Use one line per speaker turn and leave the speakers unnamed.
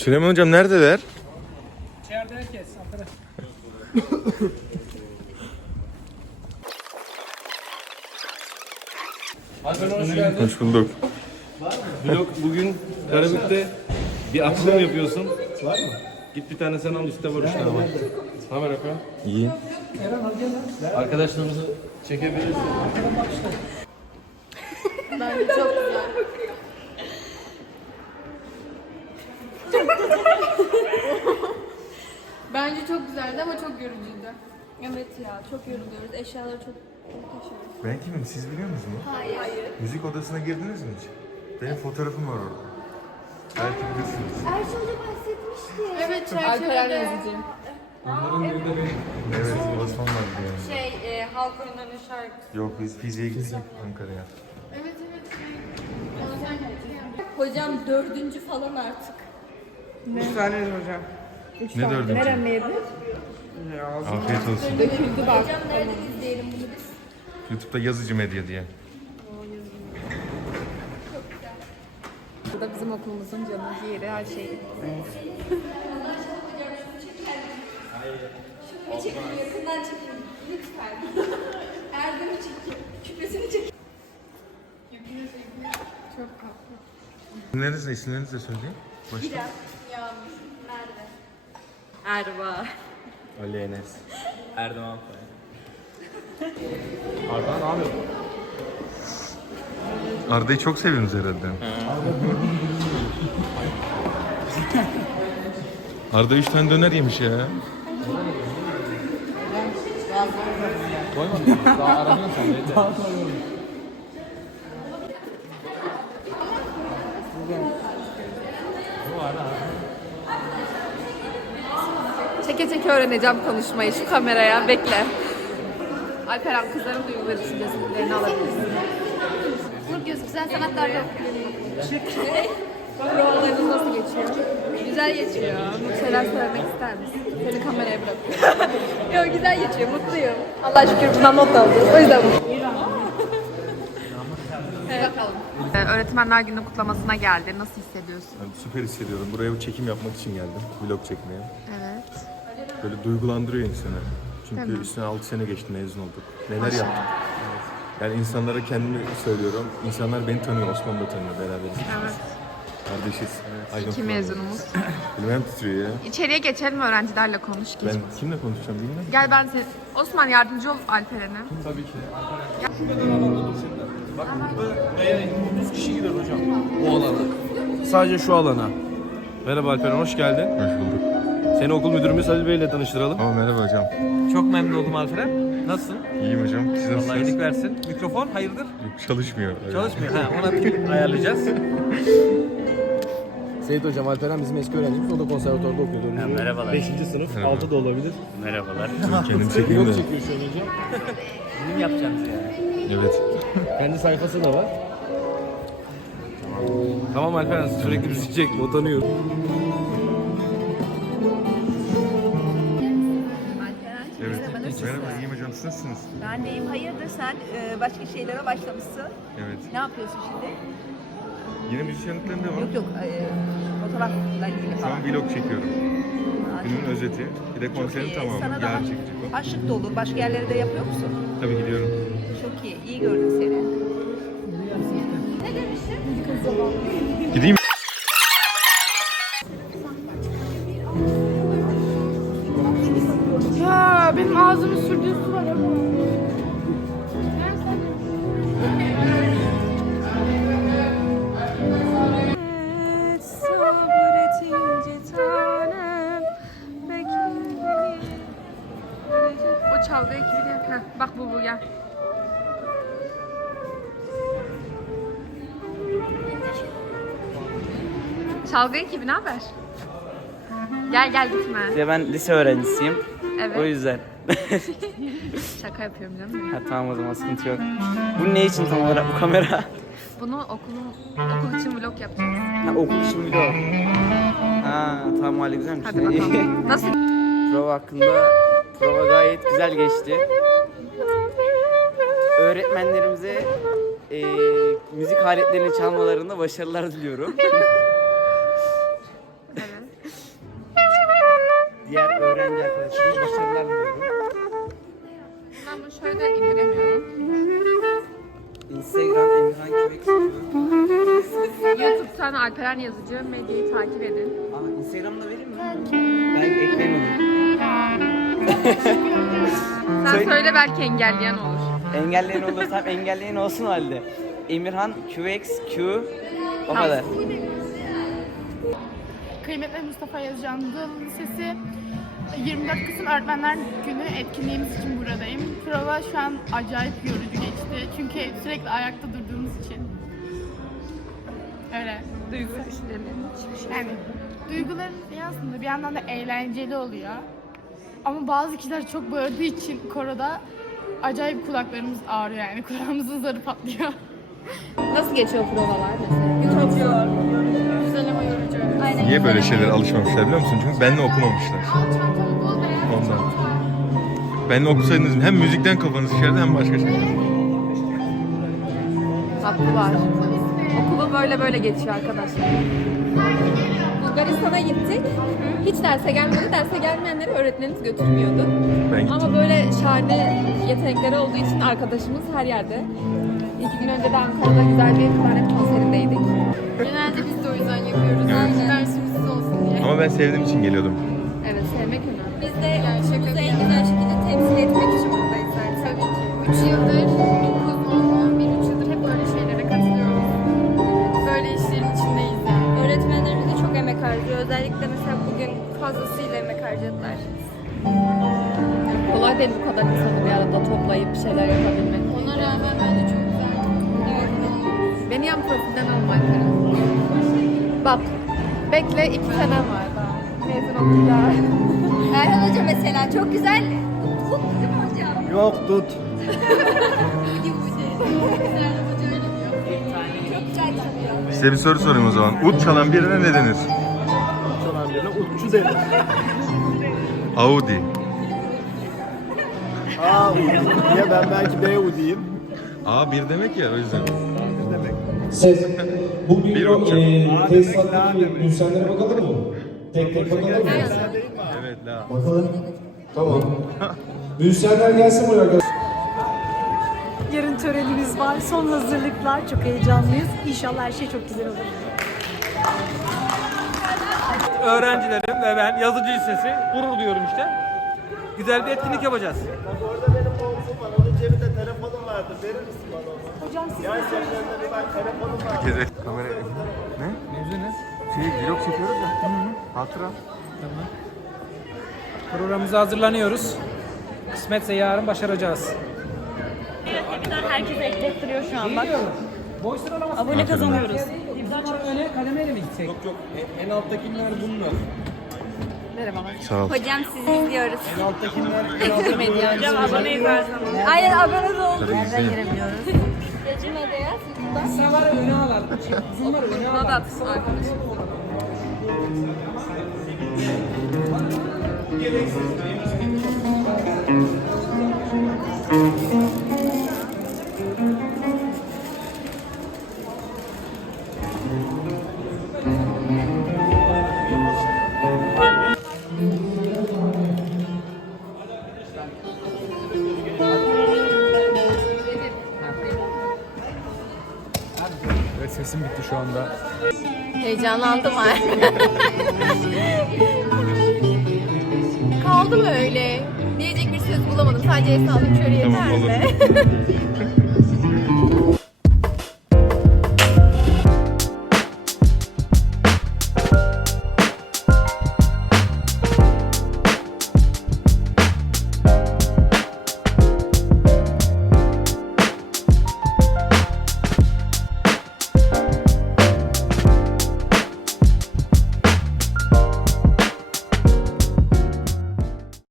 Süleyman hocam neredeler?
İçeride herkes.
Hoş geldin.
Hoş bulduk.
Vlog bugün Karabük'te bir açılım yapıyorsun. Var mı? Git bir tane sen al, üstte var 3 tane var. Haber yapıyor.
İyi.
Arkadaşlarımızı çekebiliriz.
Bence çok güzel. Bence çok güzeldi ama çok yorucuydu. Evet ya, çok yoruluyoruz. Eşyaları çok taşıyoruz.
Ben kimim? Siz biliyor musunuz?
Hayır.
Müzik odasına girdiniz mi hiç? Benim fotoğrafım var orada. Belki bilirsiniz.
Erçin Hoca bahsetmişti.
Evet, çerçevede. yazıcım.
Evet, Osman var bir yani.
Halk oyunlarının şarkısı.
Yok, biz fiziğe gittik Ankara'ya.
Evet. Hocam 4. falan artık.
Üç tane hocam.
Ne dördüncü?
Neremeydi?
Afiyet olsun.
Döküldü bak.
Hocam nereden izleyelim bunu biz?
YouTube'da yazıcı medya diye.
Bu da bizim okulumuzun canı ciğeri, her şeyi.
Bir çekin, yakından çekin. Lütfen. Erdem'i çekin. Küpesini çekin.
Çok tatlı.
İsimlerinizi de söyleyin. Başka?
İrem, Yağmur, Merve. Erva.
Ali Enes.
Erdem Alpay.
Arda ne yapıyor?
Arda'yı çok seviyorsunuz herhalde. Arda 3 tane döner yemiş ya.
Koymadın mı? Daha aramıyorsun sen de. Daha
Çeke çeke öğreneceğim konuşmayı şu kameraya. Bekle. Alperen, kızların duyguları düşüncelerini alabilirsin.
Burgöz Güzel Sanatlar'da
Provalarınız nasıl geçiyor?
güzel geçiyor.
Mutlu şeyler söylemek ister misin? Seni kameraya bırakıyorum.
Yok, güzel geçiyor. Mutluyum.
Allah şükür buna not aldım. O yüzden mutluyum.
Bakalım.
Öğretmenler Günü kutlamasına geldi. Nasıl hissediyorsun?
Süper hissediyorum. Buraya çekim yapmak için geldim. Vlog çekmeye.
Evet.
Böyle duygulandırıyor insanı.
Değil
Çünkü
mi?
üstüne 6 sene geçti, mezun olduk. Neler yaptık. Yani insanlara kendimi söylüyorum. İnsanlar beni tanıyor, Osman da tanıyor beraberiz.
Evet.
Kardeşiz. Aydın
İki
Pınar.
mezunumuz.
Bilmem titriyor ya.
İçeriye geçelim, öğrencilerle konuş.
Ben kimle konuşacağım bilmem.
Gel ben seni... Osman yardımcı ol Alperen'e.
Tabii ki. Bak buraya 30 kişi gider hocam. Bu alana. Sadece şu alana. Merhaba Alperen, hoş geldin.
Hoş bulduk.
Seni okul müdürümüz Halil Bey ile tanıştıralım.
Ama merhaba hocam.
Çok memnun oldum Alperen. Nasılsın?
İyiyim hocam. Siz
Allah
nasılsınız?
iyilik versin. Mikrofon hayırdır?
Yok, çalışmıyor. Öyle.
Çalışmıyor. Ha, ona bir ayarlayacağız.
Seyit hocam, Alperen bizim eski öğrencimiz. O da konservatuvarda okuyordu.
merhabalar.
5. sınıf,
Merhaba.
6 da olabilir.
Merhabalar.
Kendim çekeyim de.
Yok çekiyor şu an hocam.
Film yapacaksınız yani.
Evet.
Kendi sayfası da var. Tamam Alperen, sürekli bizi çekme, utanıyor.
Evet. Merhaba, iyiyim hocam. Siz nasılsınız?
Ben deyim hayırdır sen başka şeylere başlamışsın.
Evet.
Ne yapıyorsun şimdi?
Yine müzisyenlikten devam.
Yok fotoğrafla ilgili
Şu
falan.
an vlog çekiyorum.
Ha,
Günün özeti. Bir de konserin tamamı.
Sana daha
Yarın çekecek o.
aşık da olur. Başka yerlere de yapıyor musun?
Tabii gidiyorum.
Çok iyi. İyi gördüm seni.
Gideyim.
Ya benim ağzımı sürdüğü su var ama. O çalgı ekibi de. Heh, bak bu gel. Çalgı ekibi ne haber? Gel gitme.
Ya ben lise öğrencisiyim.
Evet.
O yüzden.
Şaka yapıyorum canım.
Ha, tamam o zaman sıkıntı yok. Bu ne için tam olarak bu kamera?
Bunu okul için vlog yapacağız.
Ha, okul için video. Ha tamam hali güzelmiş.
Hadi bakalım. Nasıl?
Prova gayet güzel geçti. Öğretmenlerimize müzik aletlerini çalmalarında başarılar diliyorum.
Evet.
öğrenci arkadaşımız. Başarılar diliyorum.
Ben bunu şöyle indiremiyorum.
Instagram Emirhan Kübek istiyor.
YouTube'dan Alperen Yazıcı medyayı takip edin.
Aa, Instagram'da vereyim mi? Ben ekleyemedim.
Sen söyle belki engelleyen olur.
Engelleyen olursam engelleyen olsun o halde. Emirhan QX Q o kadar.
Kıymetli Mustafa Yazıcı Anadolu Lisesi 24 Kasım Öğretmenler Günü etkinliğimiz için buradayım. Prova şu an acayip yorucu geçti. Çünkü sürekli ayakta durduğumuz için. Öyle.
Duygu düşüncelerin.
Yani duygularımız iyi aslında bir yandan da eğlenceli oluyor. Ama bazı kişiler çok bağırdığı için koroda acayip kulaklarımız ağrıyor yani. Kulağımızın zarı patlıyor.
Nasıl geçiyor provalar mesela?
Çok yorucu. Güzel ama yorucu. Aynen.
Niye böyle şeylere alışmamışlar biliyor musun? Çünkü benimle okumamışlar. Ondan. Benimle okusaydınız hem müzikten kafanız şişerdi hem başka şeyler.
Haklılar. Okulu böyle geçiyor arkadaşlar. Bulgaristan'a gittik. Hiç derse gelmedi. Derse gelmeyenleri öğretmenimiz götürmüyordu.
Ben gittim.
Ama böyle şahane yetenekleri olduğu için arkadaşımız her yerde. 2 gün önce de Ankara'da güzel bir klarnet konserindeydik.
Genelde biz de o yüzden yapıyoruz.
Evet.
Dersimiz olsun diye.
Ama ben sevdiğim için geliyordum.
Evet, sevmek önemli.
Biz de şakası en güzel şekilde temsil etmek için buradayız zaten. Tabii ki. 3 yıldır, 9, 10, 11, 3 yıldır hep böyle şeylere katılıyoruz. Böyle işlerin içindeyiz yani. Öğretmenlerimiz de çok emek harcıyor. Özellikle mesela bugün fazlasıyla emek harcadılar.
Kolay değil bu kadar insanı bir arada toplayıp bir şeyler yapabilmek.
Ona rağmen bence çok güzel.
Beni yan profilden alma Alperen. Bak, bekle 2 senem var daha. Mezun olacağım.
Erhan Hoca mesela çok güzel. Tut değil mi hocam?
Yok tut.
Çok güzel çalıyor.
Size bir soru sorayım o zaman. Ud çalan birine ne denir?
Çalan birine utçu denir.
Audi.
A Udi'ye ben belki B Udi'yim.
A1 demek ya o yüzden.
Ses. Bu
Bir
bir
okçu.
tesisattaki müzisyenlere bakalım mı? Tek tek bakalım mı?
Evet la.
Bakalım. Tamam. Müzisyenler gelsin buraya arkadaşlar.
Yarın törenimiz var. Son hazırlıklar. Çok heyecanlıyız. İnşallah her şey çok güzel olur.
Öğrencilerim ve ben yazıcı lisesi gurur duyuyorum işte. Güzel bir etkinlik yapacağız.
Orada benim montum var. Onun cebinde telefonum vardı. Verir misin bana onu?
Hocam siz
Yay seferinde ben telefonum vardı.
Geze. Kamera. Ne? Mevzu ne? Vlog çekiyoruz ya. Hatıra.
Programımıza hazırlanıyoruz. Kısmetse yarın başaracağız.
Herkes eklettiriyor şu an bak.
Boş sıralamaz.
Abone kazanıyoruz.
Öyle kademeyle mi gitsek? Yok.
En alttakiler bunlar.
Merhabalar.
Sağ ol.
Hocam sizi izliyoruz.
En alttakiler
Hocam aboneyiz her zaman.
Aynen abone de olduk.
Nereden
Girebiliyoruz.
Gece medyaya siz
Sıraları öne alalım. Zoom'ları öne
Buna da
alalım.
atsın arkadaşım.
Evet sesim bitti şu anda.
Heyecanlandım ha. Kaldım öyle. Diyecek bir söz bulamadım. Sadece el saldım şöyle
Tamam
yeter de.
olur.